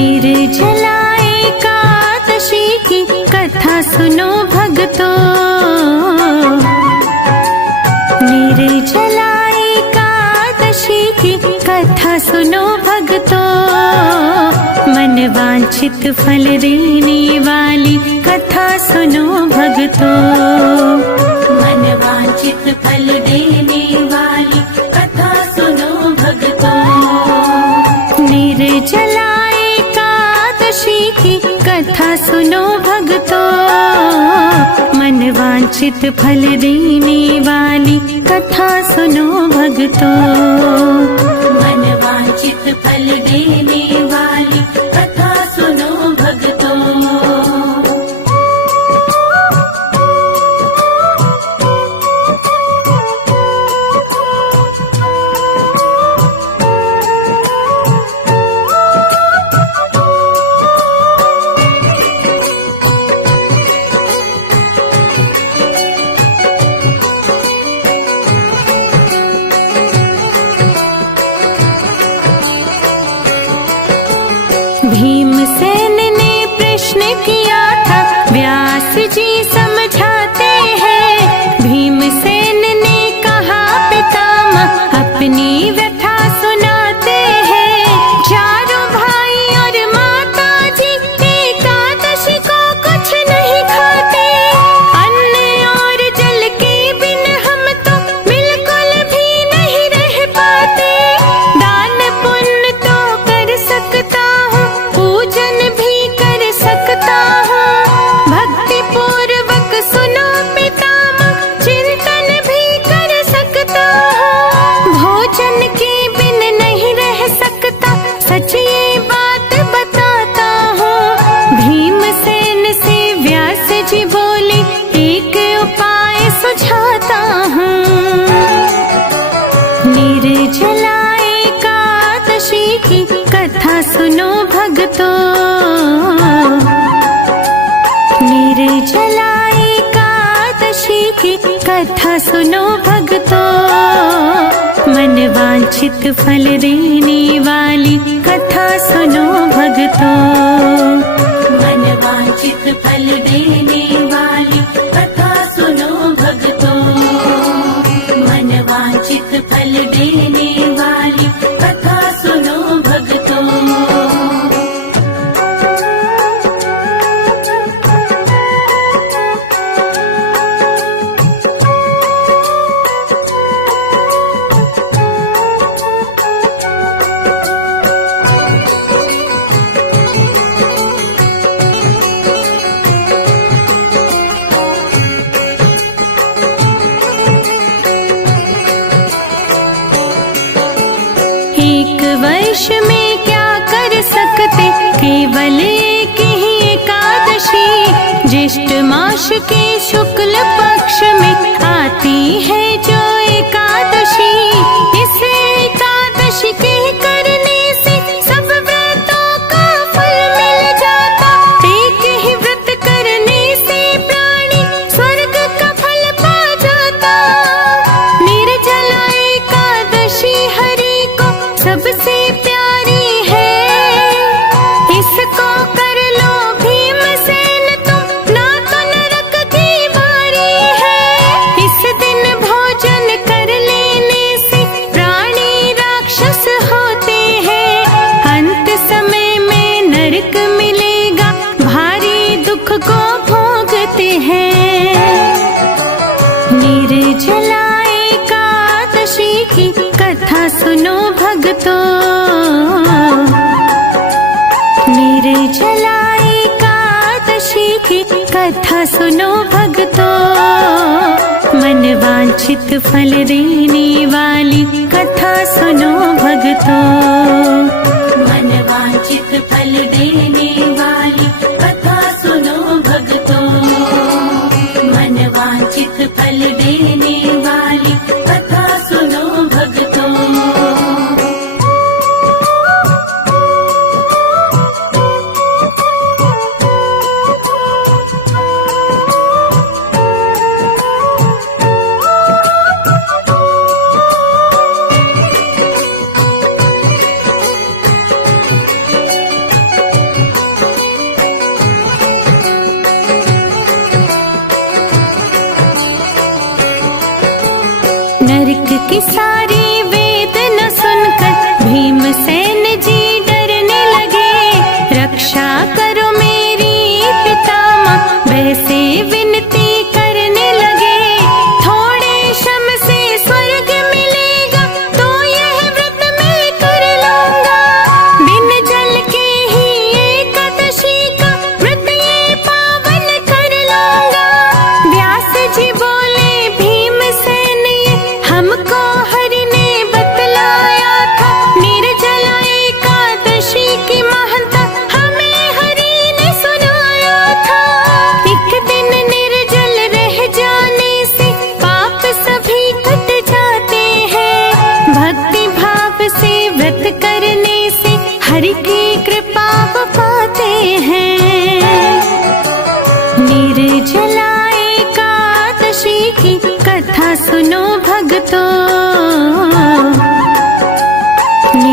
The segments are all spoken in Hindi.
निर्जला एकादशी की कथा सुनो भक्तों। निर्जला एकादशी की कथा सुनो भक्तों। मन वांछित फल देने वाली कथा सुनो भक्तों। मन वांछित फल देने वाली कथा सुनो भक्तों। निर्जला एकादशी की कथा सुनो भक्तों। मन वांछित फल देने वाली कथा सुनो भक्तों। मन वांछित फल देने वाली कथा सुनो भक्तों। भीमसेन ने प्रश्न किया था, व्यास जी समझाते हैं। भीमसेन ने कहा पितामह अपनी व्यथा सुनाते हैं। चारों भाई और माता जी एकादशी को कुछ नहीं खाते। अन्न और जल के बिन हम तो बिल्कुल भी नहीं रह पाते। दान पुण्य तो कर सकता हूँ, पूजन भी कर सकता हूँ। भक्ति पूर्वक सुनो पितामह, चिंतन भी कर सकता हूँ। भोजन के बिन नहीं रह सकता, सच ये बात बताता हूँ। भीमसेन से व्यास जी बोले, एक उपाय सुझाता हूँ। निर्जला एकादशी की कथा सुनो भक्तों। निर्जला एकादशी की कथा सुनो भक्तों। मन वांछित फल देने वाली कथा सुनो भक्तों। मन वांछित फल देने वाली कथा सुनो भक्तों। मन वांछित फल देने वाली कथा सुनो भक्तों। एक वर्ष में क्या कर सकते, केवल एक ही एकादशी। ज्येष्ठ मास के शुक्ल पक्ष में आती है जो एकादशी। इस एकादशी के करने से सब व्रतों का फल मिल जाता। एक ही व्रत करने से प्राणी स्वर्ग का फल पा जाता। निर्जला एकादशी हरि को सबसे प्यारी है। इसको कर लो भीमसेन तुम, ना तो नरक की बारी है। इस दिन भोजन कर लेने से प्राणी राक्षस होते हैं। अंत समय में नरक मिलेगा, भारी दुख को भोगते हैं। निर्जला एकादशी की कथा सुनो भक्तों। निर्जला एकादशी की कथा सुनो भक्तों। मन वांछित फल देने वाली कथा सुनो भक्तों। मन वांछित फल देने वाली कथा सुनो भक्तों। मन वांछित फल देने वाली कथा सुनो भक्तों।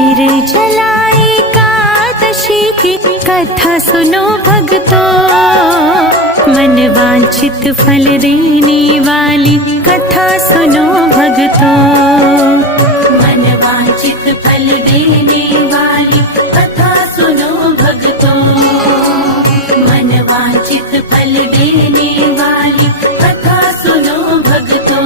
निर्जला एकादशी की कथा सुनो भक्तों, मन वांछित फल देने वाली कथा सुनो भक्तों। मन वांछित फल देने वाली कथा सुनो भक्तों, मन वांछित फल देने वाली कथा सुनो भक्तों।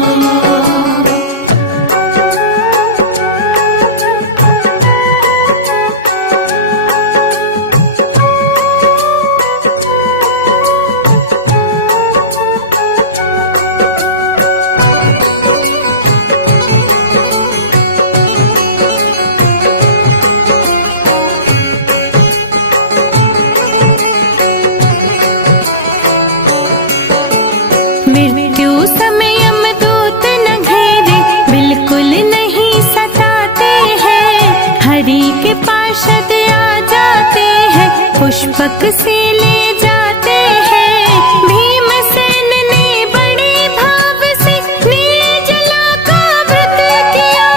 मृत्यु समय यमदूत न घेरे, बिल्कुल नहीं सताते हैं। हरि के पार्षद आ जाते हैं, पुष्पक से ले जाते हैं। भीमसेन ने बड़े भाव से निर्जला का व्रत किया,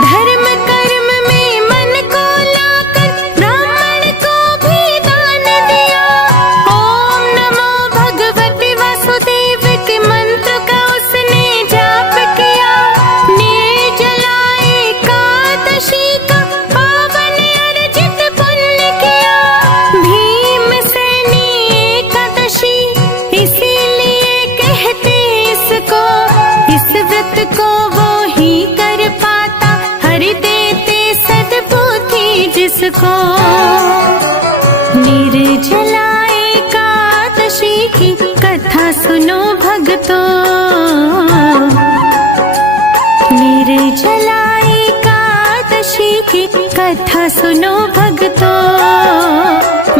धर्म कर्म में मन को लाकर ब्राह्मण को भी दान दिया। ओम नमो भगवते वासुदेव के मंत्र का उसने जाप किया। निर्जला एकादशी का पावन अर्जित पुण्य किया। भीमसेनी एकादशी इसीलिए कहते इसको, इस व्रत को वो ही कर पाता, हरि देते सद्बुद्धि जिसको। निर्जला एकादशी की कथा सुनो भक्तों, निर्जला एकादशी की कथा सुनो भक्तों,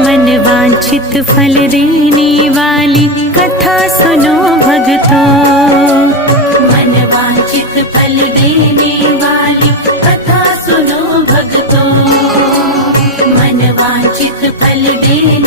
मन वांछित फल देने वाली कथा सुनो भक्तों। मन वांछित फल देने वाली कथा सुनो भक्तों, मन वांछित फल देने